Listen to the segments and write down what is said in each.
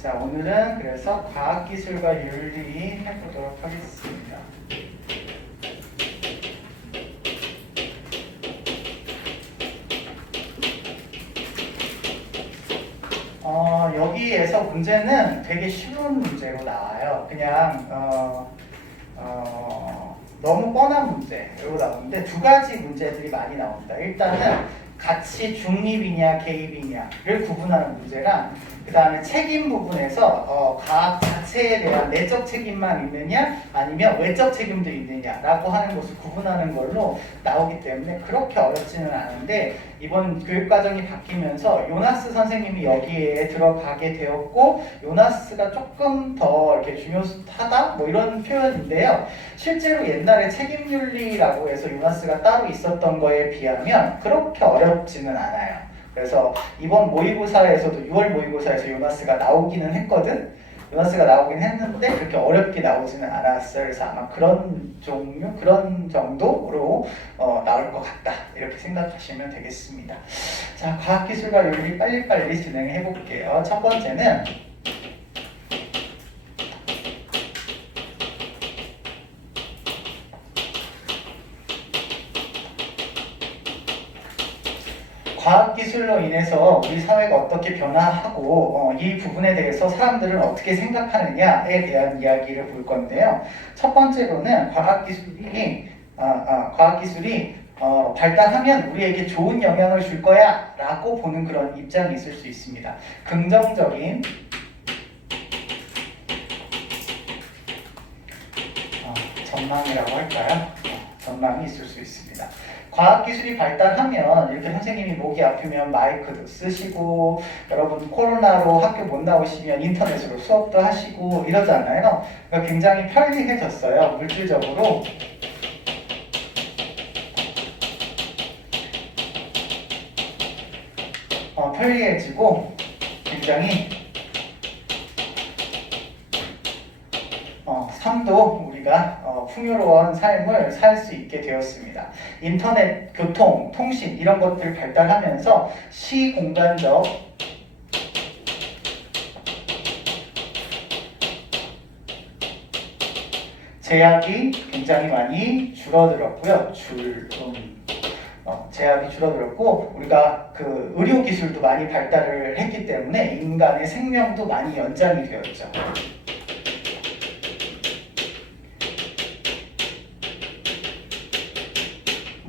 자, 오늘은 그래서 과학기술과 윤리 해보도록 하겠습니다. 여기에서 문제는 되게 쉬운 문제로 나와요. 그냥 너무 뻔한 문제로 나오는데 두 가지 문제들이 많이 나옵니다. 일단은 가치 중립이냐 개입이냐를 구분하는 문제랑 그 다음에 책임 부분에서 과학 자체에 대한 내적 책임만 있느냐 아니면 외적 책임도 있느냐라고 하는 것을 구분하는 걸로 나오기 때문에 그렇게 어렵지는 않은데 이번 교육과정이 바뀌면서 요나스 선생님이 여기에 들어가게 되었고 요나스가 조금 더 이렇게 중요하다 뭐 이런 표현인데요. 실제로 옛날에 책임윤리라고 해서 요나스가 따로 있었던 거에 비하면 그렇게 어렵지는 않아요. 그래서 이번 모의고사에서도 6월 모의고사에서 요나스가 나오기는 했거든. 요나스가 나오긴 했는데 그렇게 어렵게 나오지는 않았어요. 그래서 아마 그런 종류, 그런 정도로 나올 것 같다. 이렇게 생각하시면 되겠습니다. 자, 과학기술과 윤리 빨리빨리 진행해 볼게요. 첫 번째는 과학기술로 인해서 우리 사회가 어떻게 변화하고 이 부분에 대해서 사람들은 어떻게 생각하느냐에 대한 이야기를 볼 건데요. 첫 번째로는 과학기술이 발달하면 우리에게 좋은 영향을 줄 거야 라고 보는 그런 입장이 있을 수 있습니다. 긍정적인 전망이라고 할까요? 전망이 있을 수 있습니다. 과학기술이 발달하면 이렇게 선생님이 목이 아프면 마이크도 쓰시고 여러분 코로나로 학교 못 나오시면 인터넷으로 수업도 하시고 이러잖아요. 그러니까 굉장히 편리해졌어요. 물질적으로. 편리해지고 굉장히 삶도 우리가 풍요로운 삶을 살 수 있게 되었습니다. 인터넷, 교통, 통신 이런 것들 발달하면서 시공간적 제약이 굉장히 많이 줄어들었고요. 제약이 줄어들었고 우리가 그 의료기술도 많이 발달을 했기 때문에 인간의 생명도 많이 연장이 되었죠.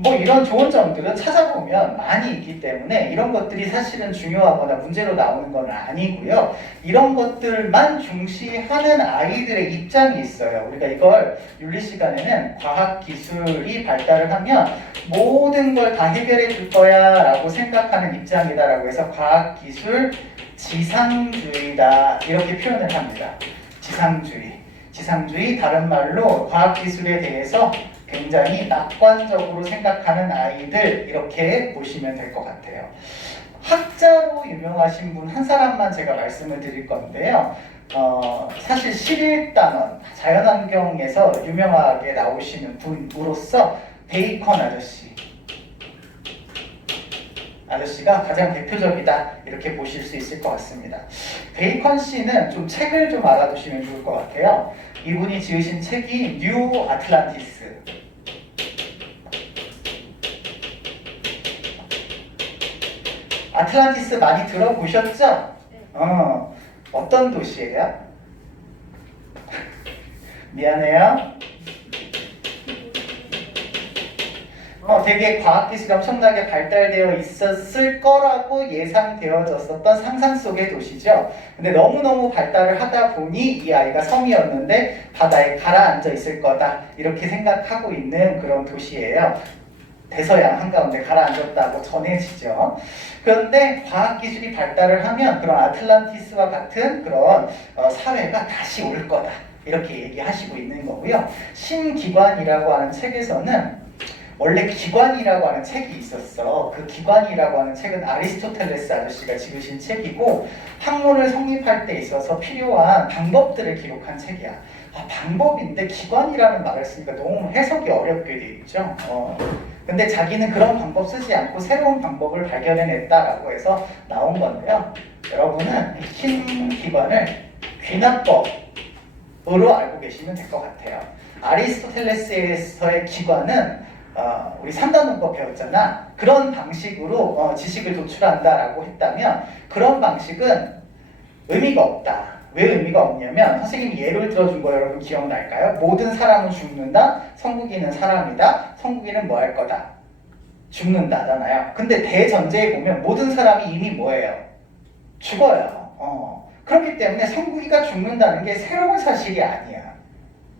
뭐 이런 좋은 점들은 찾아보면 많이 있기 때문에 이런 것들이 사실은 중요하거나 문제로 나오는 건 아니고요. 이런 것들만 중시하는 아이들의 입장이 있어요. 우리가 이걸 윤리 시간에는 과학기술이 발달을 하면 모든 걸 다 해결해 줄 거야 라고 생각하는 입장이다 라고 해서 과학기술 지상주의다 이렇게 표현을 합니다. 지상주의 다른 말로 과학기술에 대해서 굉장히 낙관적으로 생각하는 아이들 이렇게 보시면 될 것 같아요. 학자로 유명하신 분 한 사람만 제가 말씀을 드릴 건데요. 사실 11단원 자연환경에서 유명하게 나오시는 분으로서 베이컨 아저씨가 가장 대표적이다 이렇게 보실 수 있을 것 같습니다. 베이컨 씨는 좀 책을 좀 알아두시면 좋을 것 같아요. 이분이 지으신 책이 뉴 아틀란티스. 아틀란티스 많이 들어보셨죠? 어떤 도시예요? 미안해요. 되게 과학기술이 엄청나게 발달되어 있었을 거라고 예상되어졌었던 상상 속의 도시죠. 근데 너무너무 발달을 하다 보니 이 아이가 섬이었는데 바다에 가라앉아 있을 거다 이렇게 생각하고 있는 그런 도시예요. 대서양 한가운데 가라앉았다고 전해지죠. 그런데 과학기술이 발달을 하면 그런 아틀란티스와 같은 그런 사회가 다시 올 거다 이렇게 얘기하시고 있는 거고요. 신기관이라고 하는 책에서는 원래 기관이라고 하는 책이 있었어. 그 기관이라고 하는 책은 아리스토텔레스 아저씨가 지으신 책이고 학문을 성립할 때 있어서 필요한 방법들을 기록한 책이야. 방법인데 기관이라는 말을 쓰니까 너무 해석이 어렵게 돼 있죠. 근데 자기는 그런 방법 쓰지 않고 새로운 방법을 발견해냈다라고 해서 나온 건데요. 여러분은 흰 기관을 귀납법으로 알고 계시면 될 것 같아요. 아리스토텔레스에서의 기관은 우리 3단원법 배웠잖아. 그런 방식으로 지식을 도출한다라고 했다면 그런 방식은 의미가 없다. 왜 의미가 없냐면 선생님이 예를 들어준 거 여러분 기억날까요? 모든 사람은 죽는다. 성국이는 사람이다. 성국이는 뭐 할 거다? 죽는다잖아요. 근데 대전제에 보면 모든 사람이 이미 뭐예요? 죽어요. 그렇기 때문에 성국이가 죽는다는 게 새로운 사실이 아니야.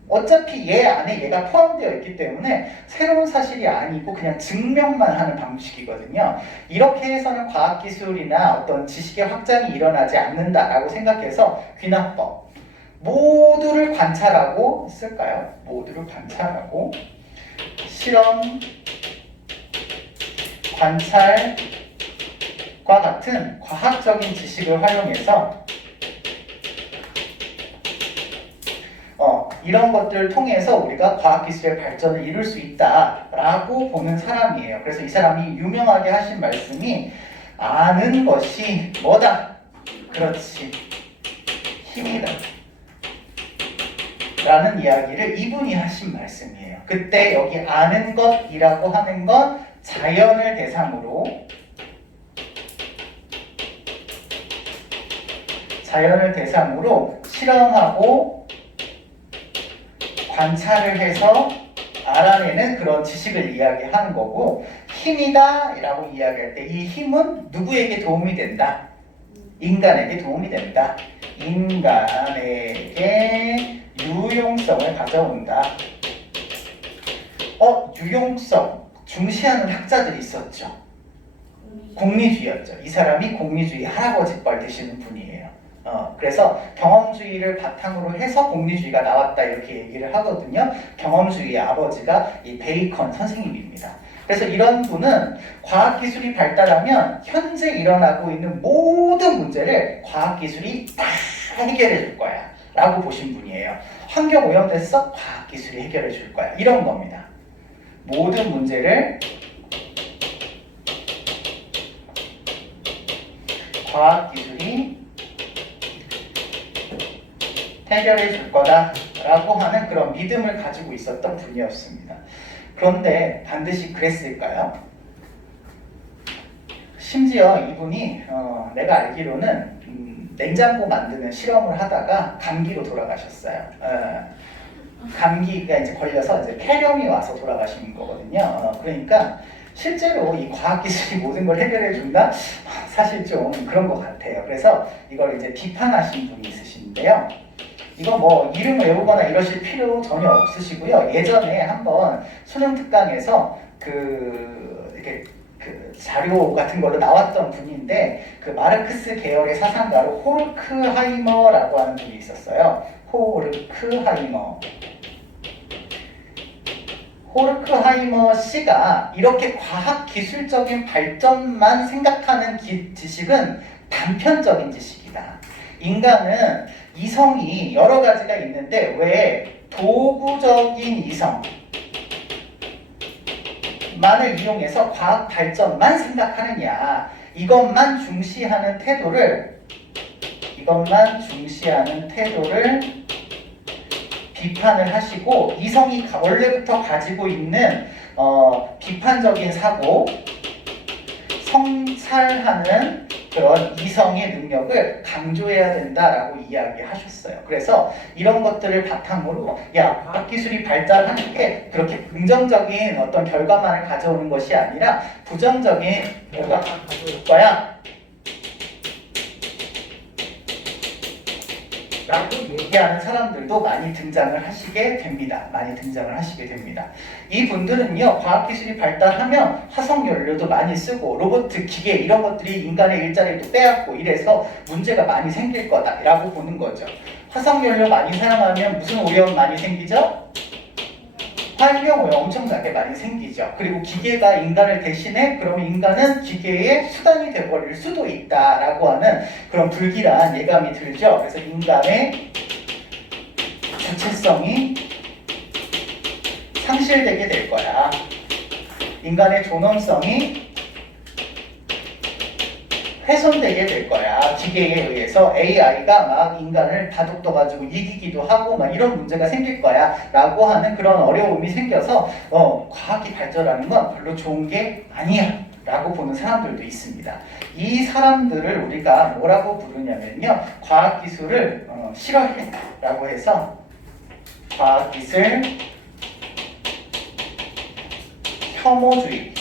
어차피 얘 안에 얘가 포함되어 있기 때문에 새로운 사실이 아니고 그냥 증명만 하는 방식이거든요. 이렇게 해서는 과학기술이나 어떤 지식의 확장이 일어나지 않는다라고 생각해서 귀납법. 모두를 관찰하고 쓸까요? 모두를 관찰하고 실험, 관찰과 같은 과학적인 지식을 활용해서 이런 것들을 통해서 우리가 과학기술의 발전을 이룰 수 있다라고 보는 사람이에요. 그래서 이 사람이 유명하게 하신 말씀이 아는 것이 뭐다? 그렇지. 힘이다. 라는 이야기를 이분이 하신 말씀이에요. 그때 여기 아는 것이라고 하는 건 자연을 대상으로 실험하고 관찰을 해서 알아내는 그런 지식을 이야기하는 거고, 힘이다 라고 이야기할 때 이 힘은 누구에게 도움이 된다? 인간에게 도움이 된다. 인간에게 유용성을 가져온다. 유용성 중시하는 학자들이 있었죠. 공리주의였죠. 이 사람이 공리주의 할아버지뻘 되시는 분이에요. 그래서 경험주의를 바탕으로 해서 공리주의가 나왔다 이렇게 얘기를 하거든요. 경험주의의 아버지가 이 베이컨 선생님입니다. 그래서 이런 분은 과학기술이 발달하면 현재 일어나고 있는 모든 문제를 과학기술이 다 해결해 줄 거야 라고 보신 분이에요. 환경 오염됐어? 과학기술이 해결해 줄 거야. 이런 겁니다. 모든 문제를 과학기술이 해결해 줄 거다라고 하는 그런 믿음을 가지고 있었던 분이었습니다. 그런데 반드시 그랬을까요? 심지어 이분이 내가 알기로는 냉장고 만드는 실험을 하다가 감기로 돌아가셨어요. 감기가 이제 걸려서 이제 폐렴이 와서 돌아가신 거거든요. 그러니까 실제로 이 과학기술이 모든 걸 해결해 준다? 사실 좀 그런 것 같아요. 그래서 이걸 이제 비판하신 분이 있으신데요. 이거 뭐 이름 외우거나 이러실 필요 전혀 없으시고요. 예전에 한번 수능 특강에서 이렇게 그 자료 같은 걸로 나왔던 분인데 그 마르크스 계열의 사상가로 호르크하이머라고 하는 분이 있었어요. 호르크하이머 씨가 이렇게 과학기술적인 발전만 생각하는 지식은 단편적인 지식이다. 인간은 이성이 여러 가지가 있는데 왜 도구적인 이성만을 이용해서 과학 발전만 생각하느냐. 이것만 중시하는 태도를 비판을 하시고, 이성이 원래부터 가지고 있는 비판적인 사고, 성찰하는 그런 이성의 능력을 강조해야 된다라고 이야기하셨어요. 그래서 이런 것들을 바탕으로 과학기술이 발달하는 게 그렇게 긍정적인 어떤 결과만을 가져오는 것이 아니라 부정적인 결과가 가져올 거야 라고 얘기하는 사람들도 많이 등장을 하시게 됩니다. 이분들은요, 과학기술이 발달하면 화석연료도 많이 쓰고 로봇, 기계 이런 것들이 인간의 일자리도 빼앗고 이래서 문제가 많이 생길 거다라고 보는 거죠. 화석연료 많이 사용하면 무슨 오염 많이 생기죠? 환경오염 엄청나게 많이 생기죠. 그리고 기계가 인간을 대신해 그러면 인간은 기계의 수단이 되어버릴 수도 있다라고 하는 그런 불길한 예감이 들죠. 그래서 인간의 주체성이 상실되게 될 거야. 인간의 존엄성이 훼손되게 될 거야. 기계에 의해서 AI가 막 인간을 다독도가지고 이기기도 하고 막 이런 문제가 생길 거야 라고 하는 그런 어려움이 생겨서 과학이 발전하는 건 별로 좋은 게 아니야 라고 보는 사람들도 있습니다. 이 사람들을 우리가 뭐라고 부르냐면요, 과학기술을 싫어해 라고 해서 과학기술 혐오주의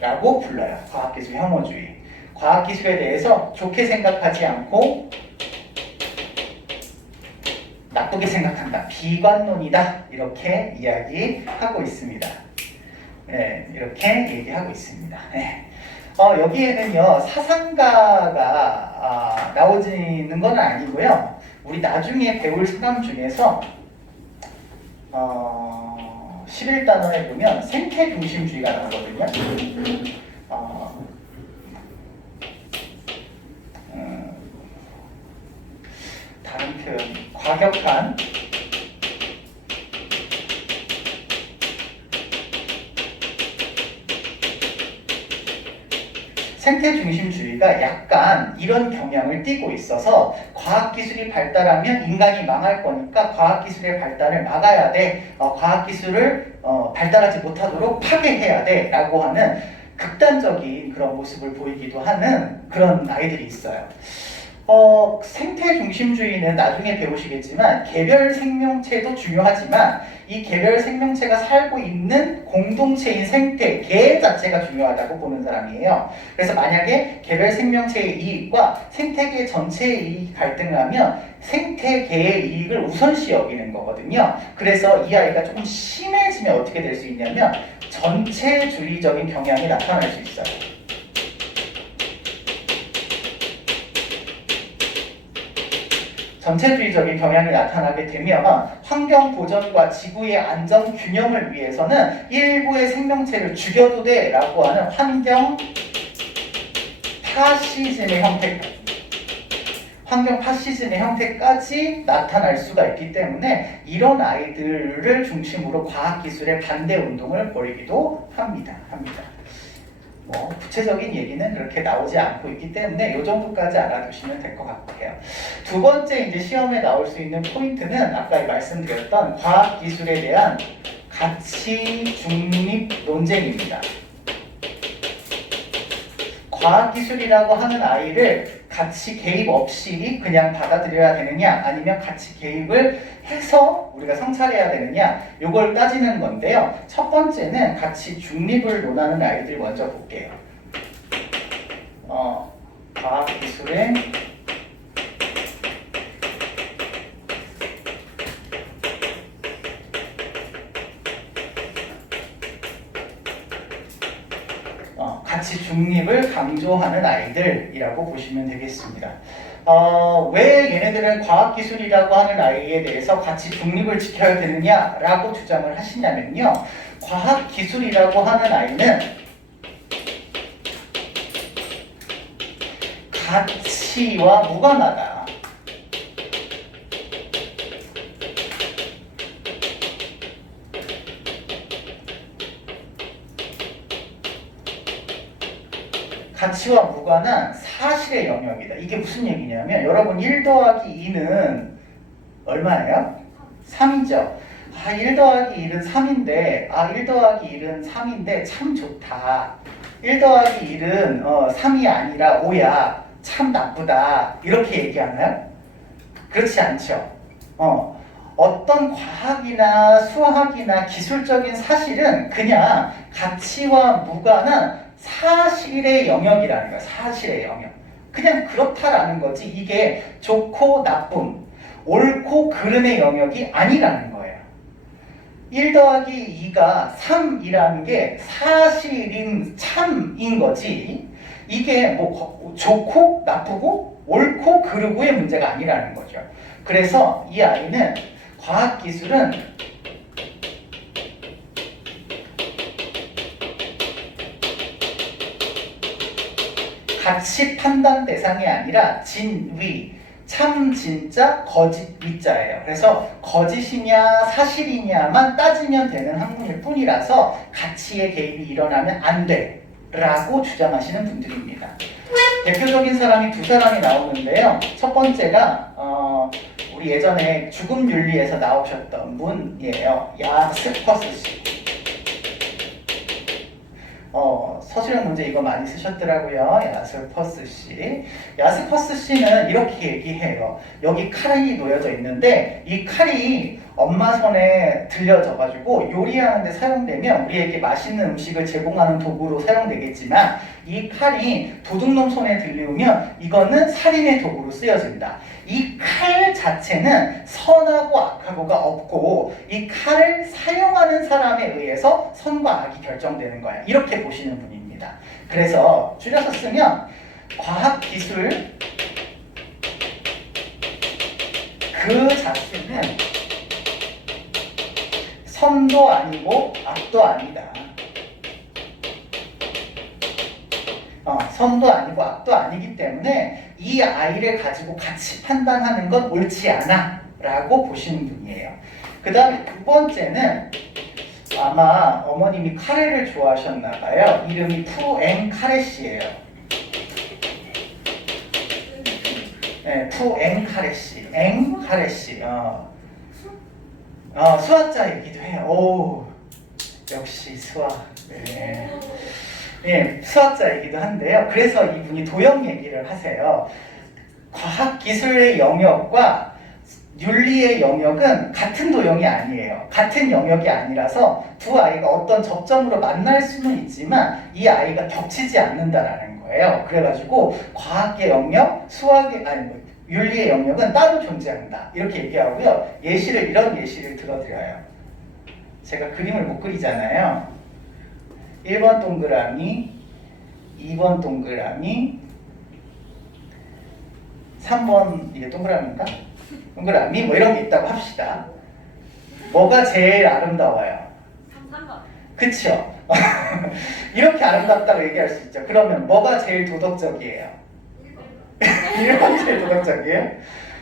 라고 불러요. 과학기술 혐오주의. 과학기술에 대해서 좋게 생각하지 않고 나쁘게 생각한다. 비관론이다. 이렇게 이야기하고 있습니다. 네, 이렇게 얘기하고 있습니다. 네. 여기에는요, 사상가가 나오지는 건 아니고요. 우리 나중에 배울 사람 중에서 11단원에 보면 생태 중심주의가 나오거든요. 다른 표현, 과격한 생태 중심주의가 약간 이런 경향을 띠고 있어서 과학기술이 발달하면 인간이 망할 거니까 과학기술의 발달을 막아야 돼. 과학기술을 발달하지 못하도록 파괴해야 돼. 라고 하는 극단적인 그런 모습을 보이기도 하는 그런 아이들이 있어요. 생태 중심주의는 나중에 배우시겠지만 개별 생명체도 중요하지만 이 개별 생명체가 살고 있는 공동체인 생태, 개 자체가 중요하다고 보는 사람이에요. 그래서 만약에 개별 생명체의 이익과 생태계 전체의 이익이 갈등을 하면 생태계의 이익을 우선시 여기는 거거든요. 그래서 이 아이가 조금 심해지면 어떻게 될 수 있냐면 전체주의적인 경향이 나타날 수 있어요. 전체주의적인 경향이 나타나게 되면 환경 보전과 지구의 안전 균형을 위해서는 일부의 생명체를 죽여도 돼 라고 하는 환경 파시즘의 형태까지 나타날 수가 있기 때문에 이런 아이들을 중심으로 과학기술의 반대 운동을 벌이기도 합니다. 구체적인 얘기는 그렇게 나오지 않고 있기 때문에 이 정도까지 알아두시면 될 것 같아요. 두 번째 이제 시험에 나올 수 있는 포인트는 아까 말씀드렸던 과학기술에 대한 가치 중립 논쟁입니다. 과학기술이라고 하는 아이를 가치 개입 없이 그냥 받아들여야 되느냐 아니면 가치 개입을 해서 우리가 성찰해야 되느냐 이걸 따지는 건데요. 첫 번째는 가치 중립을 논하는 아이들 먼저 볼게요. 과학기술의 가치 중립을 강조하는 아이들이라고 보시면 되겠습니다. 왜 얘네들은 과학기술이라고 하는 아이에 대해서 가치 중립을 지켜야 되느냐라고 주장을 하시냐면요. 과학기술이라고 하는 아이는 가치와 무관하다. 가치와 무관한 사실의 영역이다. 이게 무슨 얘기냐면 여러분 1 더하기 2는 얼마예요? 3이죠. 1 더하기 1은 3인데 1 더하기 1은 3인데 참 좋다. 1 더하기 1은 3이 아니라 5야. 참 나쁘다. 이렇게 얘기하나요? 그렇지 않죠. 어떤 과학이나 수학이나 기술적인 사실은 그냥 가치와 무관한 사실의 영역이라는 거야. 사실의 영역. 그냥 그렇다라는 거지. 이게 좋고 나쁨, 옳고 그름의 영역이 아니라는 거예요. 1 더하기 2가 3이라는 게 사실인 참인 거지. 이게 뭐 좋고 나쁘고 옳고 그르고의 문제가 아니라는 거죠. 그래서 이 아이는 과학기술은 가치 판단 대상이 아니라 진위, 참 진짜 거짓 위자예요. 그래서 거짓이냐 사실이냐만 따지면 되는 학문일 뿐이라서 가치의 개입이 일어나면 안 돼 라고 주장하시는 분들입니다. 대표적인 사람이 두 사람이 나오는데요. 첫 번째가 우리 예전에 죽음 윤리에서 나오셨던 분이에요. 야스퍼스 씨. 서술형 문제 이거 많이 쓰셨더라고요. 야스퍼스 씨. 야스퍼스 씨는 이렇게 얘기해요. 여기 칼이 놓여져 있는데 이 칼이 엄마 손에 들려져가지고 요리하는 데 사용되면 우리에게 맛있는 음식을 제공하는 도구로 사용되겠지만 이 칼이 도둑놈 손에 들리우면 이거는 살인의 도구로 쓰여집니다. 이 칼 자체는 선하고 악하고가 없고 이 칼을 사용하는 사람에 의해서 선과 악이 결정되는 거야. 이렇게 보시는 분입니다. 그래서 줄여서 쓰면 과학기술 그 자체는 선도 아니고 악도 아니다. 선도 아니고 악도 아니기 때문에 이 아이를 가지고 같이 판단하는 건 옳지 않아 라고 보시는 분이에요. 그 다음에 두 번째는 아마 어머님이 카레를 좋아하셨나봐요. 이름이 푸 앵 카레 씨예요. 네, 푸 앵 카레 씨. 앵 카레 씨. 수학자이기도 해요. 오, 역시 수학. 네. 네, 수학자이기도 한데요. 그래서 이분이 도형 얘기를 하세요. 과학기술의 영역과 윤리의 영역은 같은 도형이 아니에요. 같은 영역이 아니라서 두 아이가 어떤 접점으로 만날 수는 있지만 이 아이가 겹치지 않는다라는 거예요. 그래가지고 과학의 영역, 윤리의 영역은 따로 존재한다. 이렇게 얘기하고요. 이런 예시를 들어드려요. 제가 그림을 못 그리잖아요. 1번 동그라미, 2번 동그라미, 3번 이게 동그라미인가? 동그라미 뭐 이런 게 있다고 합시다. 뭐가 제일 아름다워요? 3번. 그쵸? 이렇게 아름답다고 얘기할 수 있죠. 그러면 뭐가 제일 도덕적이에요? 1번 제일 도덕적이에요?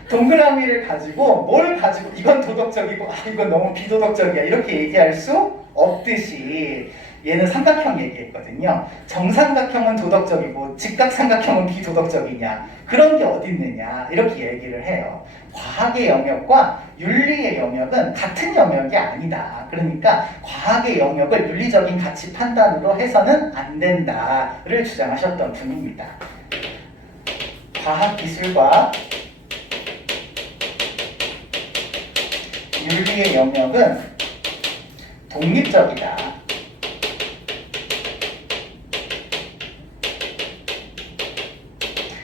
동그라미를 가지고 뭘 가지고 이건 도덕적이고 이건 너무 비도덕적이야 이렇게 얘기할 수 없듯이 얘는 삼각형 얘기했거든요. 정삼각형은 도덕적이고 직각삼각형은 비도덕적이냐 그런 게 어디 있느냐 이렇게 얘기를 해요. 과학의 영역과 윤리의 영역은 같은 영역이 아니다. 그러니까 과학의 영역을 윤리적인 가치 판단으로 해서는 안 된다를 주장하셨던 분입니다. 과학기술과 윤리의 영역은 독립적이다.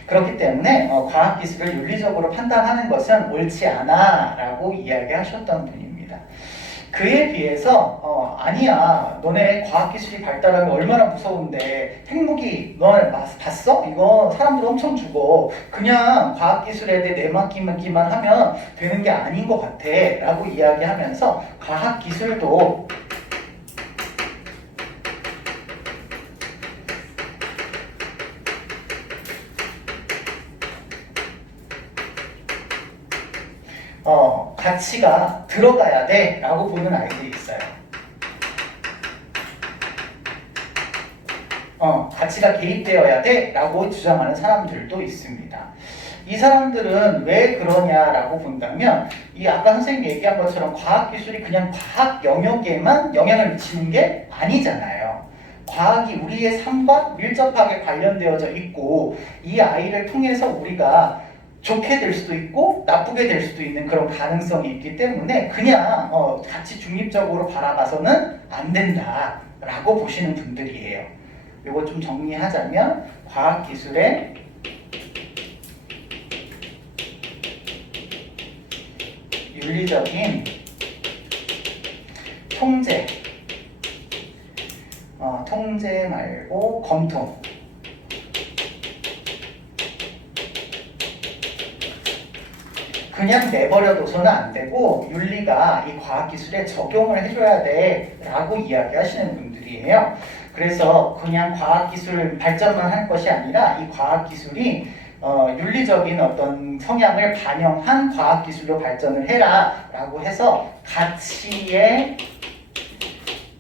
그렇기 때문에 과학기술을 윤리적으로 판단하는 것은 옳지 않아 라고 이야기하셨던 분입니다. 그에 비해서 아니야 너네 과학기술이 발달하면 얼마나 무서운데 핵무기 너네 봤어? 이거 사람들 엄청 죽어. 그냥 과학기술에 대해 내맡기만 하면 되는 게 아닌 것 같아 라고 이야기하면서 과학기술도 가치가 들어가야 돼 라고 보는 아이들이 있어요. 가치가 개입되어야 돼 라고 주장하는 사람들도 있습니다. 이 사람들은 왜 그러냐라고 본다면 아까 선생님이 얘기한 것처럼 과학기술이 그냥 과학 영역에만 영향을 미치는 게 아니잖아요. 과학이 우리의 삶과 밀접하게 관련되어져 있고 이 아이를 통해서 우리가 좋게 될 수도 있고 나쁘게 될 수도 있는 그런 가능성이 있기 때문에 그냥 같이 중립적으로 바라봐서는 안 된다라고 보시는 분들이에요. 이거 좀 정리하자면 과학기술의 윤리적인 통제, 통제 말고 검토. 그냥 내버려둬서는 안 되고 윤리가 이 과학기술에 적용을 해줘야 돼 라고 이야기하시는 분들이에요. 그래서 그냥 과학기술 발전만 할 것이 아니라 이 과학기술이 윤리적인 어떤 성향을 반영한 과학기술로 발전을 해라 라고 해서 가치의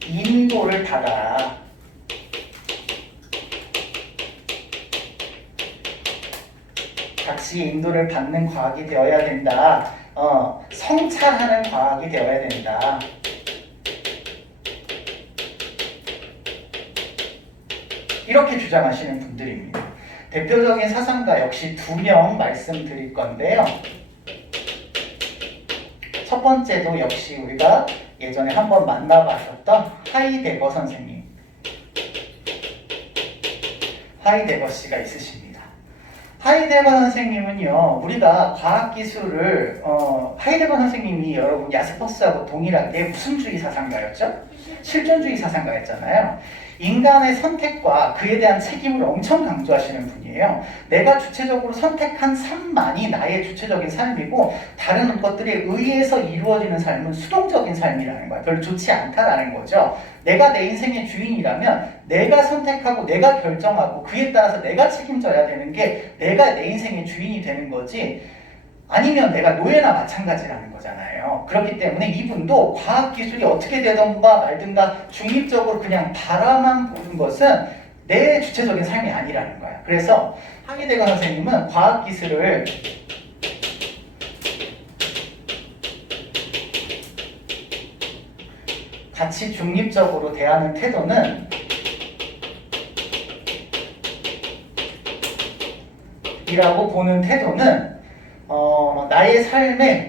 인도를 받아라. 가치의 인도를 받는 과학이 되어야 된다. 성찰하는 과학이 되어야 된다. 이렇게 주장하시는 분들입니다. 대표적인 사상가 역시 2명 말씀드릴 건데요. 첫 번째도 역시 우리가 예전에 한번 만나봤었던 하이데거 선생님. 하이데거 씨가 있으십니다. 하이데거 선생님은요, 우리가 과학기술을, 하이데거 선생님이 여러분 야스퍼스하고 동일하게 무슨 주의 사상가였죠? 실존주의 사상가였잖아요. 인간의 선택과 그에 대한 책임을 엄청 강조하시는 분이에요. 내가 주체적으로 선택한 삶만이 나의 주체적인 삶이고 다른 것들에 의해서 이루어지는 삶은 수동적인 삶이라는 거야. 별로 좋지 않다라는 거죠. 내가 내 인생의 주인이라면 내가 선택하고 내가 결정하고 그에 따라서 내가 책임져야 되는 게 내가 내 인생의 주인이 되는 거지, 아니면 내가 노예나 마찬가지라는 거잖아요. 그렇기 때문에 이분도 과학기술이 어떻게 되던가 말든가 중립적으로 그냥 바라만 보는 것은 내 주체적인 삶이 아니라는 거야. 그래서 하이데거 선생님은 과학기술을 같이 중립적으로 대하는 태도는 이라고 보는 태도는 나의 삶에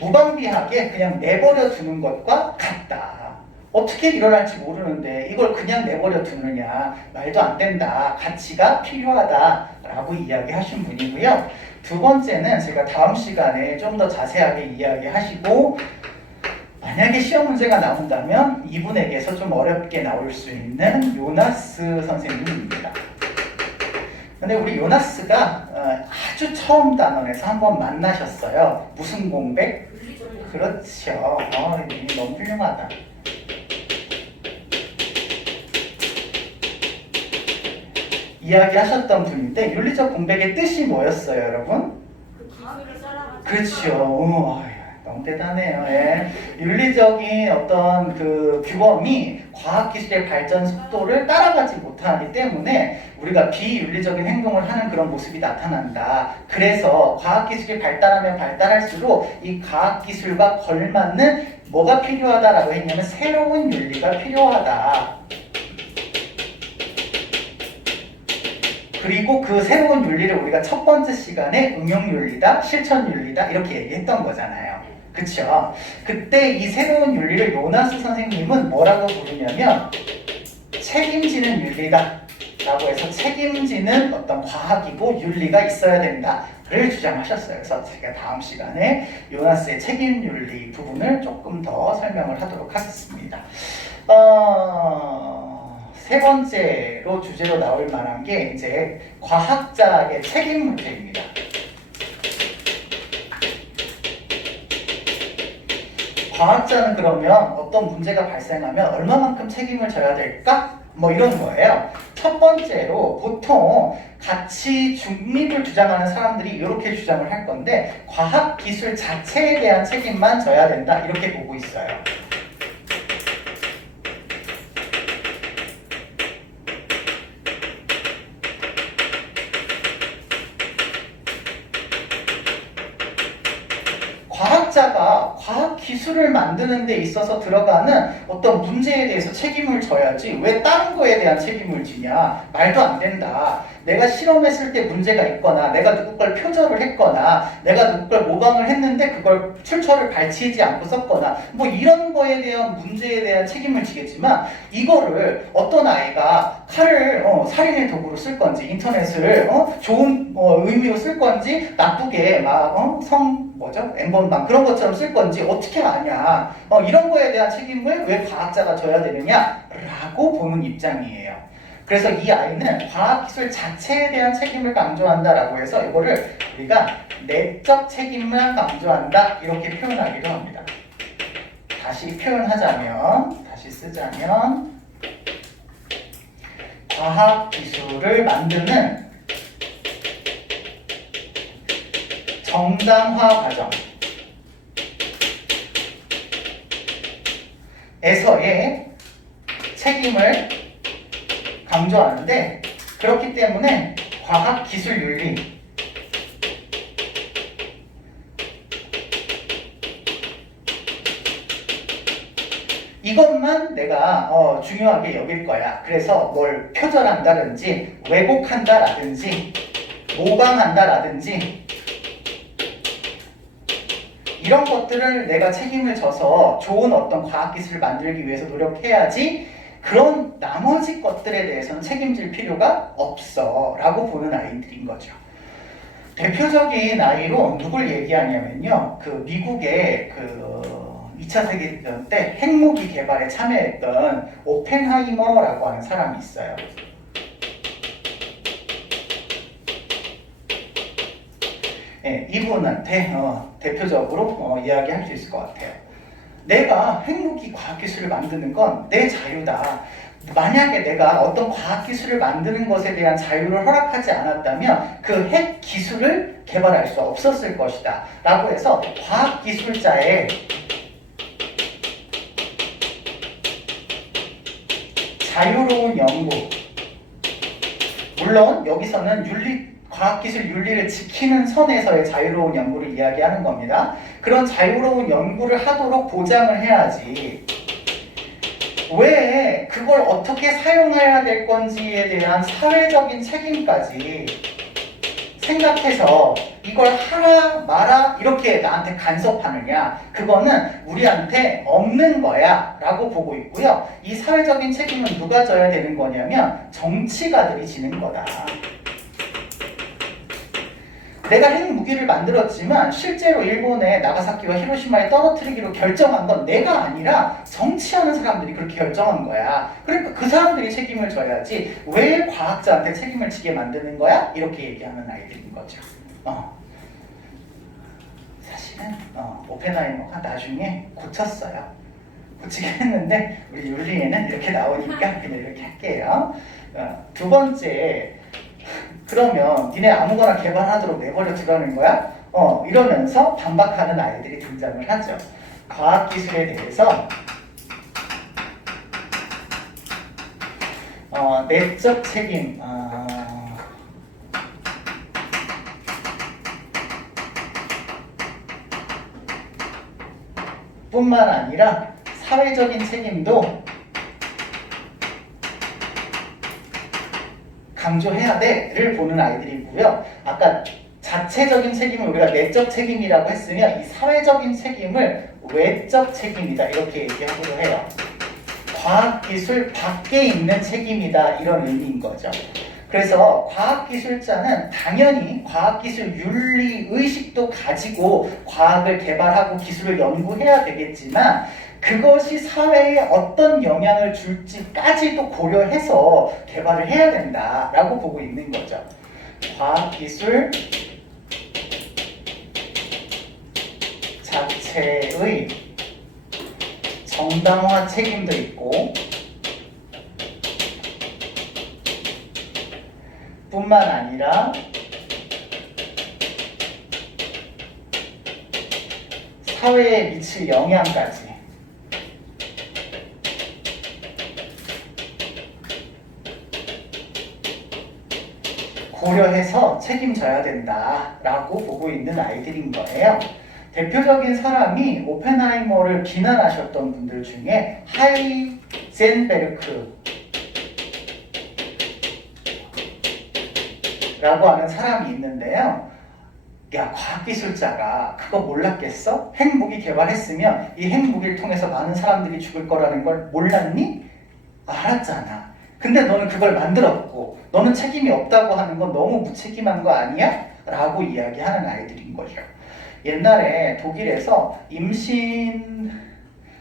무방비하게 그냥 내버려 두는 것과 같다. 어떻게 일어날지 모르는데 이걸 그냥 내버려 두느냐, 말도 안 된다. 가치가 필요하다라고 이야기하신 분이고요. 두 번째는 제가 다음 시간에 좀 더 자세하게 이야기하시고, 만약에 시험 문제가 나온다면 이분에게서 좀 어렵게 나올 수 있는 요나스 선생님입니다. 근데 우리 요나스가 아주 처음 단원에서 한번 만나셨어요. 무슨 공백? 그렇죠. 이분이 너무 훌륭하다. 이야기하셨던 분인데, 윤리적 공백의 뜻이 뭐였어요, 여러분? 그렇죠. 너무 대단해요. 예. 윤리적인 어떤 그 규범이 과학기술의 발전 속도를 따라가지 못하기 때문에 우리가 비윤리적인 행동을 하는 그런 모습이 나타난다. 그래서 과학기술이 발달하면 발달할수록 이 과학기술과 걸맞는 뭐가 필요하다라고 했냐면 새로운 윤리가 필요하다. 그리고 그 새로운 윤리를 우리가 첫 번째 시간에 응용윤리다, 실천윤리다 이렇게 얘기했던 거잖아요. 그쵸? 그때 이 새로운 윤리를 요나스 선생님은 뭐라고 부르냐면 책임지는 윤리다 라고 해서 책임지는 어떤 과학이고 윤리가 있어야 된다를 주장하셨어요. 그래서 제가 다음 시간에 요나스의 책임윤리 부분을 조금 더 설명을 하도록 하겠습니다. 세 번째로 주제로 나올 만한 게 이제 과학자의 책임 문제입니다. 과학자는 그러면 어떤 문제가 발생하면 얼마만큼 책임을 져야 될까? 뭐 이런 거예요. 첫 번째로 보통 가치 중립을 주장하는 사람들이 이렇게 주장을 할 건데, 과학 기술 자체에 대한 책임만 져야 된다 이렇게 보고 있어요. 과학자가 과학 기술을 만드는 데 있어서 들어가는 어떤 문제에 대해서 책임을 져야지 왜 다른 거에 대한 책임을 지냐. 말도 안 된다. 내가 실험했을 때 문제가 있거나 내가 누구 걸 표절을 했거나 내가 누구 걸 모방을 했는데 그걸 출처를 밝히지 않고 썼거나 뭐 이런 거에 대한 문제에 대한 책임을 지겠지만, 이거를 어떤 아이가 칼을 살인의 도구로 쓸 건지 인터넷을 좋은 의미로 쓸 건지 나쁘게 막 N번방 그런 것처럼 쓸 건지 어떻게 아냐. 이런 거에 대한 책임을 왜 과학자가 져야 되느냐라고 보는 입장이에요. 그래서 이 아이는 과학기술 자체에 대한 책임을 강조한다라고 해서 이거를 우리가 내적 책임만 강조한다 이렇게 표현하기도 합니다. 다시 표현하자면, 다시 쓰자면, 과학기술을 만드는 정당화 과정에서의 책임을 강조하는데, 그렇기 때문에 과학, 기술, 윤리 이것만 내가 중요하게 여길 거야. 그래서 뭘 표절한다든지 왜곡한다라든지 모방한다라든지 이런 것들을 내가 책임을 져서 좋은 어떤 과학기술을 만들기 위해서 노력해야지, 그런 나머지 것들에 대해서는 책임질 필요가 없어 라고 보는 아이들인 거죠. 대표적인 아이로 누굴 얘기하냐면요, 그 미국의 그 2차 세계대전 때 핵무기 개발에 참여했던 오펜하이머라고 하는 사람이 있어요. 네, 이분한테 대표적으로 이야기할 수 있을 것 같아요. 내가 핵무기 과학기술을 만드는 건 내 자유다. 만약에 내가 어떤 과학기술을 만드는 것에 대한 자유를 허락하지 않았다면 그 핵기술을 개발할 수 없었을 것이다 라고 해서 과학기술자의 자유로운 연구, 물론 여기서는 과학기술 윤리를 지키는 선에서의 자유로운 연구를 이야기하는 겁니다. 그런 자유로운 연구를 하도록 보장을 해야지, 왜 그걸 어떻게 사용해야 될 건지에 대한 사회적인 책임까지 생각해서 이걸 하라 마라 이렇게 나한테 간섭하느냐, 그거는 우리한테 없는 거야 라고 보고 있고요. 이 사회적인 책임은 누가 져야 되는 거냐면 정치가들이 지는 거다. 내가 핵무기를 만들었지만 실제로 일본의 나가사키와 히로시마에 떨어뜨리기로 결정한 건 내가 아니라 정치하는 사람들이 그렇게 결정한 거야. 그러니까 그 사람들이 책임을 져야지 왜 과학자한테 책임을 지게 만드는 거야? 이렇게 얘기하는 아이들인 거죠. 사실은 오펜하이머가 나중에 고쳤어요. 고치긴 했는데 우리 윤리에는 이렇게 나오니까 그냥 이렇게 할게요. 두 번째, 그러면 니네 아무거나 개발하도록 내버려 두라는 거야? 이러면서 반박하는 아이들이 등장을 하죠. 과학기술에 대해서 내적 책임, 뿐만 아니라 사회적인 책임도 강조해야 돼를 보는 아이들이고요. 아까 자체적인 책임을 우리가 내적 책임이라고 했으면 이 사회적인 책임을 외적 책임이다 이렇게 얘기하기도 해요. 과학기술 밖에 있는 책임이다 이런 의미인 거죠. 그래서 과학기술자는 당연히 과학기술 윤리 의식도 가지고 과학을 개발하고 기술을 연구해야 되겠지만 그것이 사회에 어떤 영향을 줄지까지도 고려해서 개발을 해야 된다라고 보고 있는 거죠. 과학기술 자체의 정당화 책임도 있고 뿐만 아니라 사회에 미칠 영향까지 고려해서 책임져야 된다라고 보고 있는 아이들인 거예요. 대표적인 사람이 오펜하이머를 비난하셨던 분들 중에 하이젠베르크라고 하는 사람이 있는데요. 야, 과학기술자가 그거 몰랐겠어? 핵무기 개발했으면 이 핵무기를 통해서 많은 사람들이 죽을 거라는 걸 몰랐니? 알았잖아. 근데 너는 그걸 만들었고 너는 책임이 없다고 하는 건 너무 무책임한 거 아니야? 라고 이야기하는 아이들인 거죠. 옛날에 독일에서 임신을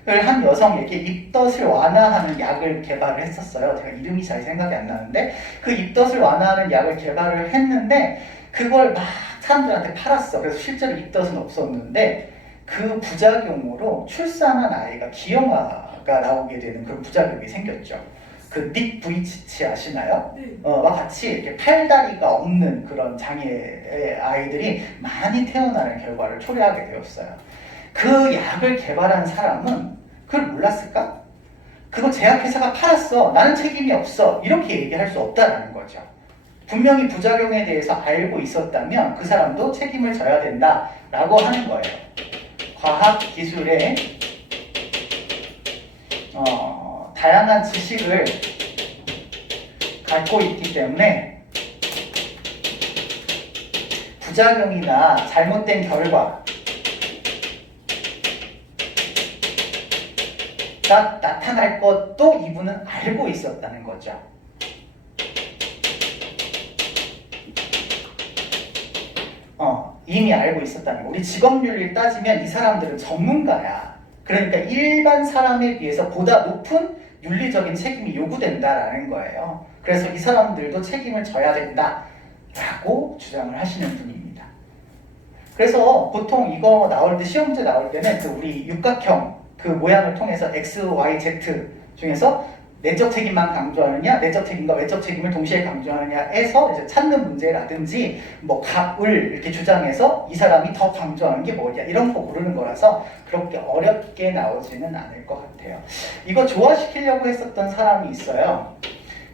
한 여성에게 입덧을 완화하는 약을 개발을 했었어요. 제가 이름이 잘 생각이 안 나는데 그 입덧을 완화하는 약을 개발을 했는데 그걸 막 사람들한테 팔았어. 그래서 실제로 입덧은 없었는데 그 부작용으로 출산한 아이가 기형아가 나오게 되는 그런 부작용이 생겼죠. 그 닉 부이치치 아시나요? 네. 와 같이 이렇게 팔다리가 없는 그런 장애의 아이들이 많이 태어나는 결과를 초래하게 되었어요. 그 약을 개발한 사람은 그걸 몰랐을까? 그거 제약회사가 팔았어. 나는 책임이 없어. 이렇게 얘기할 수 없다라는 거죠. 분명히 부작용에 대해서 알고 있었다면 그 사람도 책임을 져야 된다라고 하는 거예요. 과학기술의 다양한 지식을 갖고 있기 때문에 부작용이나 잘못된 결과가 나타날 것도 이분은 알고 있었다는 거죠. 이미 알고 있었다는 거. 우리 직업윤리를 따지면 이 사람들은 전문가야. 그러니까 일반 사람에 비해서 보다 높은 윤리적인 책임이 요구된다라는 거예요. 그래서 이 사람들도 책임을 져야 된다라고 주장을 하시는 분입니다. 그래서 보통 이거 나올 때 시험 문제 나올 때는 그 우리 육각형 그 모양을 통해서 X, Y, Z 중에서 내적 책임만 강조하느냐, 내적 책임과 외적 책임을 동시에 강조하느냐에서 이제 찾는 문제라든지 뭐 갑을 이렇게 주장해서 이 사람이 더 강조하는 게 뭐냐 이런 거 고르는 거라서 그렇게 어렵게 나오지는 않을 것 같아요. 이거 조화시키려고 했었던 사람이 있어요.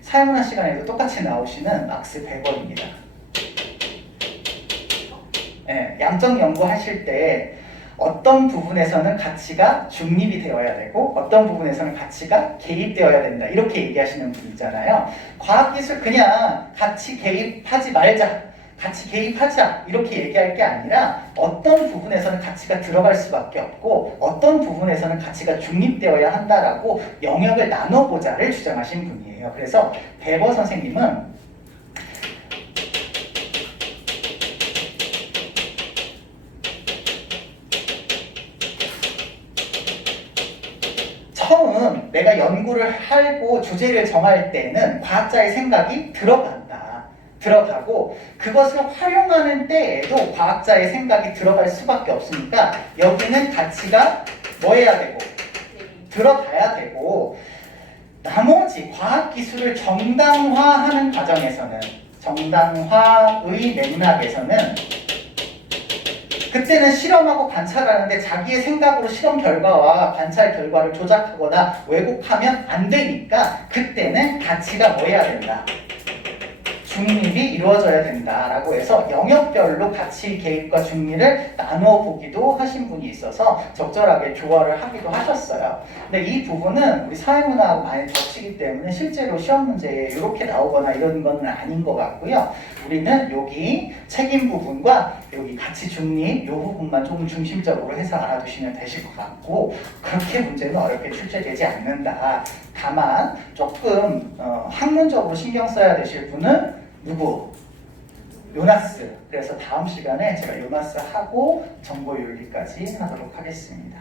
사회문화 시간에도 똑같이 나오시는 막스 베버입니다. 네, 양적 연구하실 때 어떤 부분에서는 가치가 중립이 되어야 되고 어떤 부분에서는 가치가 개입되어야 된다 이렇게 얘기하시는 분 있잖아요. 과학기술 그냥 가치 개입하지 말자, 가치 개입하자 이렇게 얘기할 게 아니라 어떤 부분에서는 가치가 들어갈 수밖에 없고 어떤 부분에서는 가치가 중립되어야 한다라고 영역을 나눠보자를 주장하신 분이에요. 그래서 베버 선생님은 처음 내가 연구를 하고 주제를 정할 때는 과학자의 생각이 들어가고 그것을 활용하는 때에도 과학자의 생각이 들어갈 수밖에 없으니까 여기는 가치가 뭐 해야 되고 들어가야 되고 나머지 과학기술을 정당화하는 과정에서는 정당화의 맥락에서는 그때는 실험하고 관찰하는데 자기의 생각으로 실험 결과와 관찰 결과를 조작하거나 왜곡하면 안 되니까 그때는 가치가 뭐 해야 된다? 중립이 이루어져야 된다라고 해서 영역별로 가치 개입과 중립을 나누어 보기도 하신 분이 있어서 적절하게 조화를 하기도 하셨어요. 근데 이 부분은 우리 사회문화하고 많이 겹치기 때문에 실제로 시험 문제에 이렇게 나오거나 이런 건 아닌 것 같고요. 우리는 여기 책임 부분과 여기 가치 중립 이 부분만 조금 중심적으로 해서 알아두시면 되실 것 같고 그렇게 문제는 어렵게 출제되지 않는다. 다만 조금 학문적으로 신경 써야 되실 분은 누구? 요나스. 그래서 다음 시간에 제가 요나스 하고 정보윤리까지 하도록 하겠습니다.